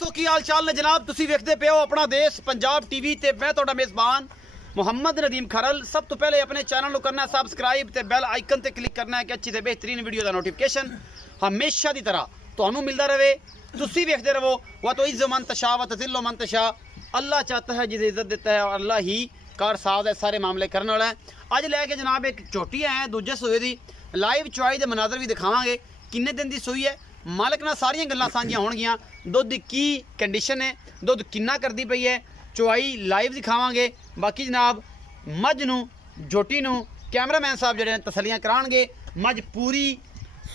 दोस्तों की हाल चाल ने जनाब तुसी वेखदे पे हो अपना देश पंजाब टीवी ते मैं तुहाडा मेज़बान मुहम्मद नदीम खरल। सब तो पहले अपने चैनल को करना है सब्सक्राइब ते बेल आइकन ते क्लिक करना है कि अच्छी ते बेहतरीन वीडियो का नोटिफिकेशन हमेशा की तरह तुहानू मिलता रहे। तुसी वेखदे रहो। व तो इज़्ज़ मन तशा व तज़िल्लु मन तशा। अल्लाह चाहता है जिसे इज्जत देता है और अल्लाह ही कार साथ है सारे मामले करने वाला है। अज लैके जनाब एक झोटी है दूजे सूए की लाइव चुआई के मनाजर भी दिखावांगे। किन्ने दिन की सूई है मालिक नाल सारियां गल्लां सांझियां होणगियां। दुध की कंडीशन है, दुध किन्ना करती पई है, चुआई लाइव दिखावांगे। बाकी जनाब मझ नूं झोटी नूं कैमरामैन साहब जिहड़े तसलियां कराणगे। मझ पूरी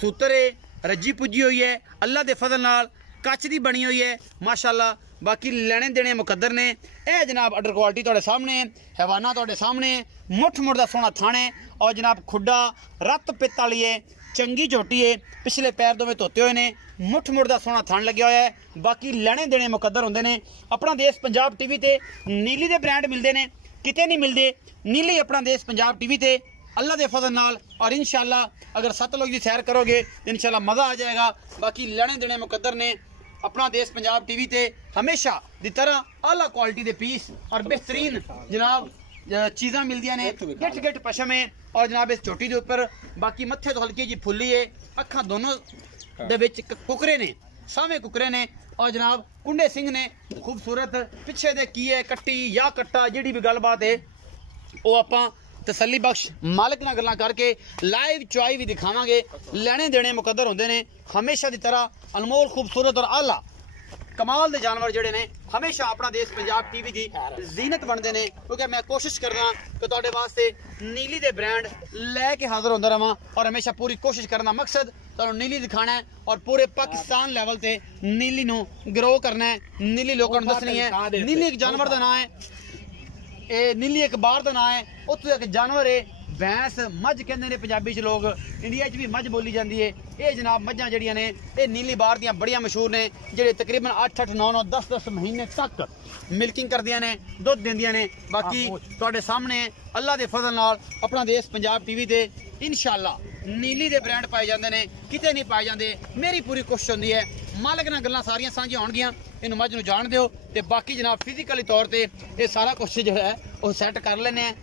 सूतरे रज्जी पुज्जी हुई है, अल्लाह के फजल नाल कच दी बनी हुई है माशाअल्लाह। बाकी लेने देने मुकद्दर ने। यह जनाब अडर क्वालिटी तुहाडे सामने है, हैवाना तुहाडे सामने, मुठ मुठ दा सोहना थाने और जनाब खुड्डा रत पित्त वाली है, चंगी झोटी है। पिछले पैर दोवें धोते हुए ने, मुठ मुठ दा सोहना थान लग्या होया है। बाकी लेने देने मुकद्दर होंदे ने। अपना देश पंजाब टीवी ते नीली दे ब्रांड मिलते हैं, किते नहीं मिलते। नीली अपना देश पंजाब टीवी ते अल्लाह के फजल नाल और इंशाअल्लाह अगर सतलुज की सैर करोगे तो इंशाअल्लाह मज़ा आ जाएगा। बाकी लेने देने मुकद्दर ने। अपना देश पंजाब टीवी ते हमेशा की तरह आला क्वालिटी के पीस और बेहतरीन जनाब चीज़ा मिलदियां ने। गिट गिट पशम है और जनाब इस चोटी के उपर बाकी मत्थे तो हल्की जी फुली है। अखा दोनों दे विच कुकरे ने, सावे कुकरे ने और जनाब कुंडे सिंह ने खूबसूरत। पिछे दे की है कट्टी या कट्टा जिहड़ी भी गलबात है वो आपां तसली बख्श मालिक नाल गल्लां करके लाइव चुआई भी दिखावांगे। लेने देने मुकद्दर होंदे ने हमेशा की तरह। अनमोल खूबसूरत और आला कमाल दे जानवर जिहड़े ने हमेशा अपना देश पंजाब टीवी की जीनत बनते हैं। क्योंकि मैं कोशिश करना कि तुहाडे वास्ते नीली दे ब्रांड लैके हाजिर होंदा रहां और हमेशा पूरी कोशिश करना मकसद तुहानू नीली दिखाना है और पूरे पाकिस्तान लैवल ते नीली नू ग्रो करना है। नीली लोगों नू दसनी है। नीली एक जानवर का नाम है, ये नीली एक बार का नाम है। उत्थे एक जानवर है भैंस मझ कहते हैं पंजाबी च, लोग इंडिया च भी मझ बोली जाती है। ये जनाब मझां जड़ियां ने ये नीली बार दियां बड़ियां मशहूर ने, जेडे तकरीबन 8-8 9-9 10-10 महीने तक मिल्किंग करदियां ने, दुध देंदियां ने। बाकी तुहाडे सामने अल्लाह के फजल नाल अपना देश पंजाब टीवी ते इंशाअल्लाह नीली दे ब्रांड पाए जाते हैं, किते नहीं पाए जाते। मेरी पूरी कोशिश होंदी है मालिक नाल गल्लां सारियां सांझियां होणगियां। इन्हूं मझ नूं जाण दिओ ते बाकी जनाब फिजिकली तौर पर यह सारा कुछ जो है वह सैट कर लेने।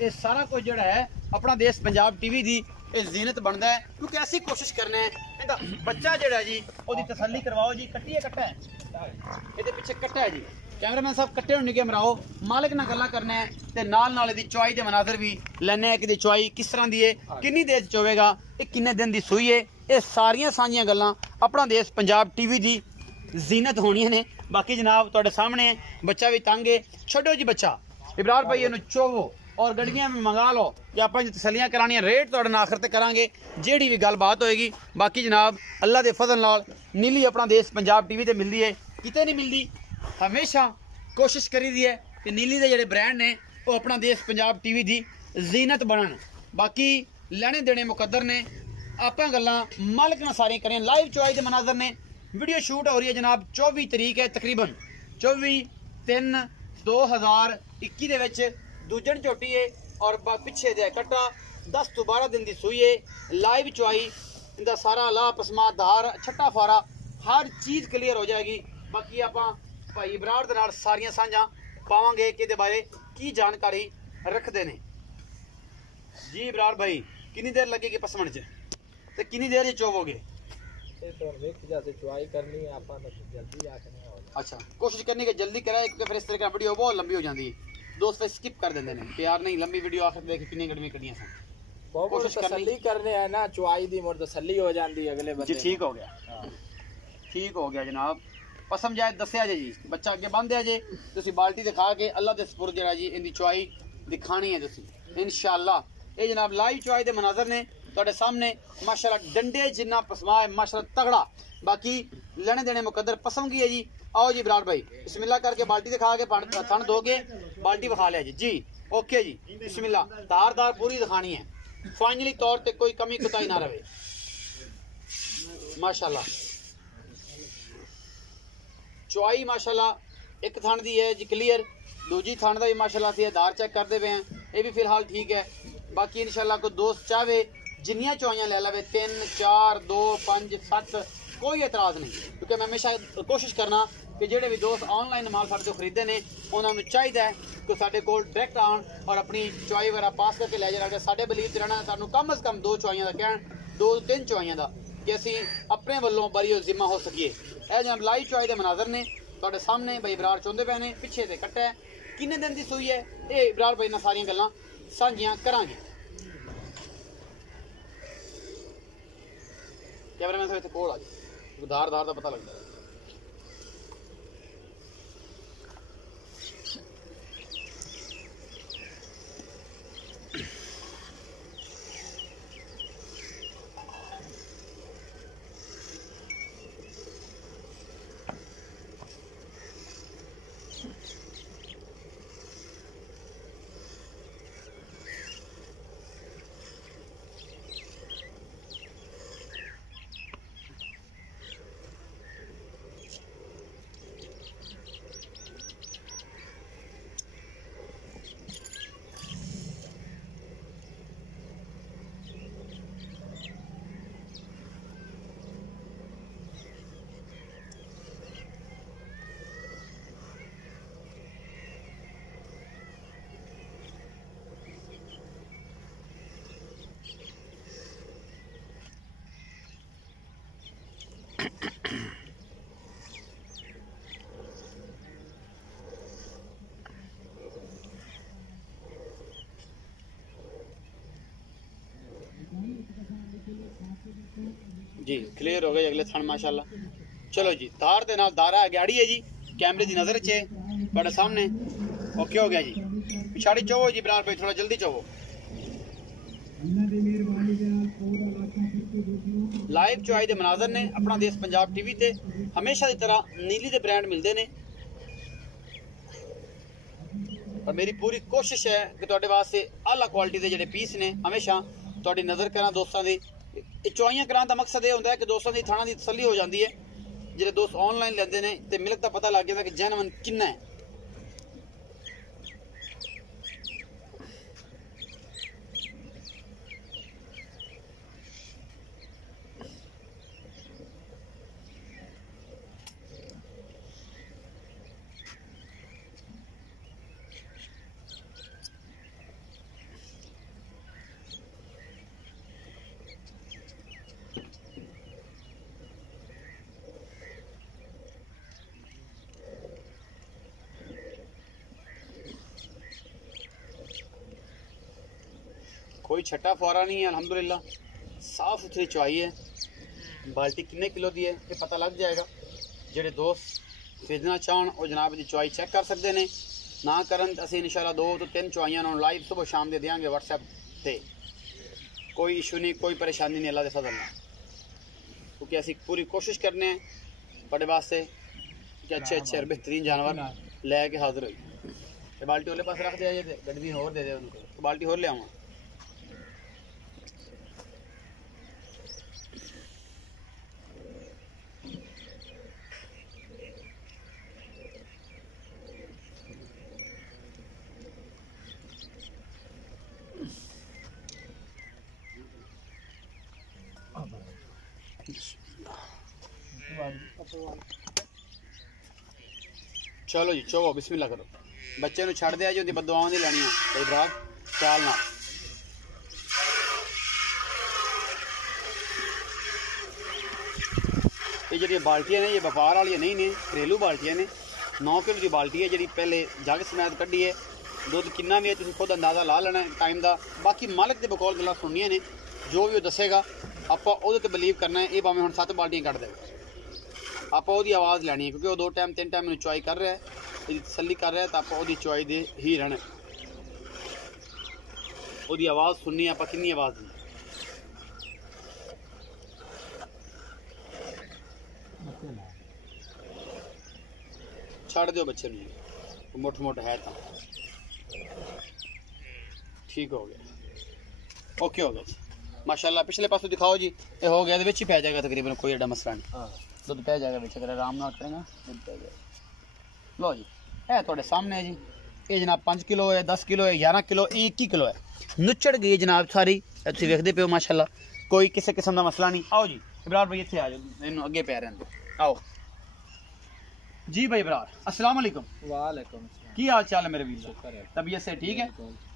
ये सारा कुछ जो है अपना देश पंजाब टीवी की जीनत बनता है। क्योंकि ऐसी कोशिश करने इहदा बच्चा जोड़ा जी वो तसली करवाओ जी। कट्टी है कट्टा है, ये पीछे कट्टा है जी। कैमरामैन साहब कट्टे हूँ निके मराओ, मालिक नाल गल्लां करने ते नाल इहदी चुआई के मनाजर भी लैने कि चुआई किस तरह की है, किन्नी देर चोवेगा, ये किन्ने दिन की सूई है। ये सारियां सांझियां गल्लां अपना देश पंजाब टीवी की जीनत होनी ने। बाकी जनाब तुहाडे सामने बच्चा भी तंग है, छड्डो जी बच्चा इब्रार भाई इन्हूं चोवो और गड्डियां में मंगा लो या आप तसलियां करानियां। रेट तुहाडे नाल आखिर ते करांगे जिहड़ी भी गलबात होएगी। बाकी जनाब अल्लाह के फजल नाल नीली अपना देश पंजाब टीवी ते मिलदी है, किते नहीं मिलदी। हमेशा कोशिश करी दी है कि नीली दे जिहड़े ब्रांड ने वो अपना देश पंजाब टीवी की जीनत बनन। बाकी लेने देने मुकद्दर ने। आपां गल्लां मालिक नाल सारियां करें। लाइव चुआई के मनाजर ने वीडियो शूट हो रही है जनाब 24 तरीक है, तकरीबन 24/3/2021 दे विच दूजन झोटी है और पिछे दे कट्टा 10 तो 12 दिन की सूई है। लाइव चुआई इनका सारा ला पसमा धार छट्टा फारा हर चीज़ क्लीयर हो जाएगी। बाकी आप भाई इब्रार दे नाल सारियां सांझां पावांगे कि बारे की जानकारी रखते हैं जी। इब्रार भाई कितनी देर लगेगी पसमण च ते कितनी देर चोवोगे? अच्छा कोशिश करनी कि जल्दी कराए क्योंकि फिर इस तरह का वीडियो बहुत लंबी हो जाती है। दोस्त स्किप कर देते हैं प्यार नहीं लंबी वीडियो आखिर देख कितनी गड़मी कड़ियां सन। कोशिश करने है ना चुआई दी मोर तसल्ली हो जाती है अगले बंदे जी। ठीक हो गया, ठीक हो गया जनाब। पसम जाए दसिया जे जी, बच्चा अगे बंद है जे तुसी बाल्टी दिखा के अल्लाह दे सपुर्द जेड़ा जी इनकी चुआई दिखानी है तुसी इंशाअल्लाह। ये जनाब लाइव चुआई दे मनाजर ने तुहाडे सामने माशाअल्लाह। डंडे जिन्ना पसमा है माशाअल्लाह तगड़ा। बाकी लेने देने मुकद्दर पसंद की है जी। आओ जी इब्रार भाई बिस्मिल्लाह करके बाल्टी दिखा के थन धो के बाल्टी विखा लिया जी। जी ओके जी बिस्मिल्लाह। धारदार पूरी दिखानी है, फाइनली तौर पे कोई कमी कुताही ना रहे माशाअल्लाह। चुआई माशाअल्लाह एक थान दी है जी क्लीयर, दूजी थान का भी माशाअल्लाह से धार चेक करते पे हैं, ये भी फिलहाल ठीक है। बाकी इंशाअल्लाह कोई दोस्त चाहे जिन्नियां चवाइयां ले लवे 3 4 2 5 7 कोई एतराज़ नहीं, क्योंकि मैं हमेशा कोशिश करना कि जेडे भी दोस्त ऑनलाइन माल साढ़े तो खरीदे ने उन्होंने चाहिए कि साढ़े को डायरैक्ट आन और अपनी चवाई वगैरह पास करके लै जाना। साढ़े बलीव च रहना सानू कम अज़ कम 2 चवाइयां का कहण 2-3 चवाइयां का कि असी अपने वालों बरी और जिम्मा हो सकिए। यह जनाब लाई चवाई के मनाजर ने तुहाडे सामने भाई इबरार चौंदे पे ने, पिछे से कट्टा है, किन्ने दिन की सूई है, ये इबरार भाई ने सारियां गल्लां सांझियां करांगे। कैमरा मैन साहब इत्थे कोल आ जाओ, धार धार का पता लगता है। जी क्लियर हो गए अगले थान माशाल्लाह। चलो जी धार दे नाल दारा गाड़ी है जी, कैमरे की नजर च बड़े सामने ओके हो गया जी। पिछाड़ी चोवो जी इमरान भाई, थोड़ा जल्दी चोवो। लाइव चुआई दे मनाजर ने अपना देश पंजाब टीवी ते हमेशा की तरह नीली दे ब्रांड मिलते हैं और मेरी पूरी कोशिश है कि तुहाडे वास्ते आला क्वालिटी के जेडे पीस ने हमेशा तुहाडी नज़र करा दोस्तों की। चुआइयां कराने का मकसद यह होता है कि दोस्तों की थाना की तसल्ली हो जाती है, जो दोस्त ऑनलाइन लेंदे ने ते मिल्क का पता लग जाता कि जैनवन किन्ना है। कोई छट्टा फुआरा नहीं है, अल्हम्दुलिल्लाह साफ सुथरी चुआई है। बाल्टी कितने किलो दी है ये पता लग जाएगा। जेडे दोस्त खरीदना चाहन वो जनाब की चुआई चेक कर सकते हैं। ना करन तो असीं इंशाल्लाह 2 तो 3 चुआइयां लाइव सुबह शाम दे देंगे व्हाट्सएप पे। कोई इशू नहीं, कोई परेशानी नहीं अल्लाह के फजल नाल, क्योंकि असीं पूरी कोशिश करने हैं बड़े वास्ते कि अच्छे अच्छे और बेहतरीन जानवर लैके हाजिर हो। बाल्टी वाले पास रख दिया जे गड्डी होर दे दे उनको, तो बाल्टी होर ले आवां। चलो जी चोवो बिस्मिल्लाह करो। बच्चे नूं छड़ दिया जी, उहदी बददुआवां नहीं लैणियां भाई भरा ख्याल नाल। ये जी बाल्टियां ने ये व्यापार वाली नहीं ने, घरेलू बाल्टियां ने। 9 किलो की बाल्टी है जी, पहले जग समेत कड्डी है। दुध किन्ना भी है तुसीं खुद अंदाज़ा ला लेना टाइम का। बाकी मालिक के बकौल गल्लां सुननियां ने, जो भी वो दसेगा आपां उहदे ते बिलीव करना है। ये भावें हुण 7 बाल्टियां कड्ड देवे, आपां उहदी आवाज़ लैनी है, क्योंकि वो 2 टाइम 3 टाइम मैनूं चुआई कर रहा है, इसकी तसल्ली कर रहा है, तो आपां उहदी चुआई दे ही रहना। उहदी आवाज़ सुननी है, आपां किन्नी आवाज़ दी। छड़ दो बच्चे नूं, मुठ मुठ है तो ठीक हो गया, ओके हो गया जी माशाल्लाह। पिछले पासों दिखाओ जी, ये हो गया, ही पै जाएगा तकरीबन, कोई एडा मसला नहीं। दुध पै जाएगा बिच, अगर आराम नाल करेंगे दुध पै जाएगा। लो जी है थोड़े सामने है जी। ये जनाब 5 किलो है, 10 किलो है, 11 किलो, 21 किलो है। नुचड़ गई जनाब सारी ਤੁਸੀਂ ਵੇਖਦੇ ਪਿਓ ਮਾਸ਼ਾਅੱਲਾ ਕੋਈ ਕਿਸੇ ਕਿਸਮ ਦਾ ਮਸਲਾ ਨਹੀਂ। ਆਓ ਜੀ ਇਬਰਾਰ ਭਾਈ ਇੱਥੇ ਆ ਜਾਓ, ਇਹਨੂੰ ਅੱਗੇ ਪੈ ਰਹਿਣ ਦਿਓ। ਆਓ जी भाई इबरार अस्सलाम वालेकुम। वालेकुम अस्सलाम। की हाल चाल है मेरे वीर? शुक्र है, तबीयत से ठीक है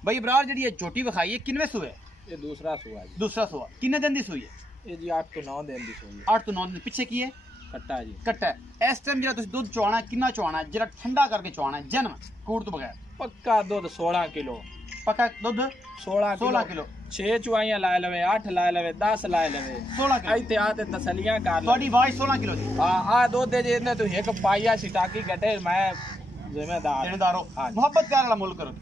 भाई इबरार? जी ये झोटी विखाई है किनवे सूए? ये दूसरा सुआ जी। दूसरा सूआ किन्ने दिन दी सूई है? ये जी 8 तो 9 दिन दी सुई 8 तो 9 दिन पिछे की है कट्टा जी। कट्टा है। इस टाइम जरा तुसी दूध चवाना किन्ना चवाना है? जरा ठंडा करके चवाना है जन्म कूड़ तो बगैर। पक्का दूध 16 किलो। पक्का दूध 16 किलो 6 चुआइयां लाए लवे 8 लाए लवे 10 लाए लवे 16 किलो इत्ते आते तसलियां कर ले। थोड़ी आवाज 16 किलो दी। हां आ दूध दे जे तू एक पाइया सिटाकी घटे मैं जिम्मेदार देनेदार हो। हाँ। मोहब्बत प्यार वाला मुल्क करो।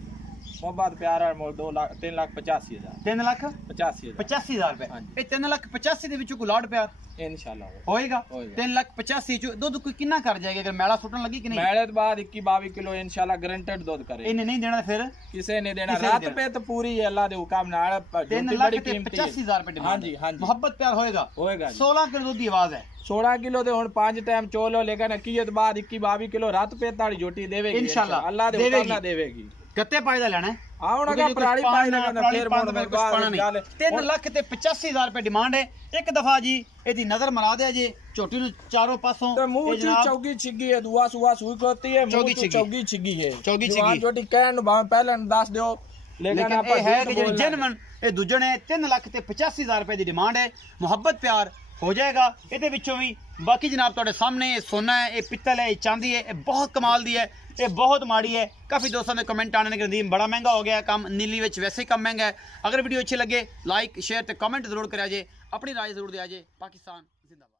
मोहब्बत प्यार और मोल 2 लाख 3,85,000 3 लाख 85,000 85,000 रुपए। हाँ। ये 3 लाख 85 ਦੇ ਵਿੱਚੋਂ ਕੋਈ ਲਾਡ ਪਿਆਰ इंशाल्लाह ਹੋਏਗਾ। होएगा। 3 लाख 85 ਚ ਦੁੱਧ ਕੋਈ ਕਿੰਨਾ ਕਰ ਜਾਏਗਾ ਅਗਰ ਮੈਲਾ ਸੁੱਟਣ ਲੱਗੀ ਕਿ ਨਹੀਂ? मेले तो बाद 21-22 किलो इंशाल्लाह गारंटेड दूध करे। ਇਹਨੇ ਨਹੀਂ ਦੇਣਾ ਫਿਰ किसे नहीं देना किसे नहीं रात देना। पे तो पूरी है अल्लाह दे हुक्म नाल 3 झूठी लाख बड़ी ਤੇ कीमती है। 85,000 रुपए डिमांड। हाँ जी, हाँ जी। मोहब्बत प्यार होएगा होएगा जी। 16 किलो दूध की आवाज है। 16 किलो दे हुन 5 टाइम चोलो लेकिन 21 तो बाद 21-22 किलो रात पे ताड़ी झोटी देवेगी इंशाल्लाह अल्लाह दे हुक्म देवेगी। ना देवेगी। ਗੱਤੇ ਪਾਈ ਦਾ ਲੈਣਾ ਹੈ। ਆਉਣ ਅਗਾ ਪਰਾਲੀ ਪਾਈ ਲਗਾ ਫੇਰ ਮੋੜ ਪਾਣਾ ਨਹੀਂ। 3 ਲੱਖ ਤੇ 85,000 ਰੁਪਏ ਡਿਮਾਂਡ ਹੈ। ਇੱਕ ਦਫਾ ਜੀ ਇਹਦੀ ਨਜ਼ਰ ਮਰਾ ਦਿਆ ਜੇ ਝੋਟੀ ਨੂੰ ਚਾਰੋਂ ਪਾਸੋਂ ਤੇ ਮੂੰਹ ਚ ਚੌਗੀ ਛਿੱਗੀ ਹੈ ਦੁਆ ਸੁਆ ਸੂਈ ਕੋਤੀ ਹੈ ਮੂੰਹ ਚ ਚੌਗੀ ਛਿੱਗੀ ਹੈ ਚੌਗੀ ਛਿੱਗੀ ਝੋਟੀ ਕਹਿਣ ਨੂੰ ਭਾਵੇਂ ਪਹਿਲਾਂ ਦੱਸ ਦਿਓ ਲੇਕਿਨ ਆਪਾਂ ਇਹ ਹੈ ਕਿ ਜਿਹੜੇ ਜਨਮਨ ਇਹ ਦੂਜਣ ਹੈ 3 ਲੱਖ ਤੇ 85,000 ਰੁਪਏ ਦੀ ਡਿਮਾਂਡ ਹੈ। ਮੁਹੱਬਤ ਪਿਆਰ ਹੋ ਜਾਏਗਾ ਇਹਦੇ ਵਿੱਚੋਂ ਵੀ। ਬਾਕੀ ਜਨਾਬ ਤੁਹਾਡੇ ਸਾਹਮਣੇ ਇਹ ਸੋਨਾ है, ये पित्तल है, ये चांदी है, ये बहुत कमाल दी है, ये बहुत माड़ी है। काफ़ी दोस्तों ने कमेंट आने के नदीम बड़ा महंगा हो गया है काम नीली विच वैसे ही कम महंगा है। अगर वीडियो अच्छी लगे लाइक शेयर तो कमेंट जरूर करा जे, अपनी राय जरूर दिया जे। पाकिस्तान जिंदाबाद।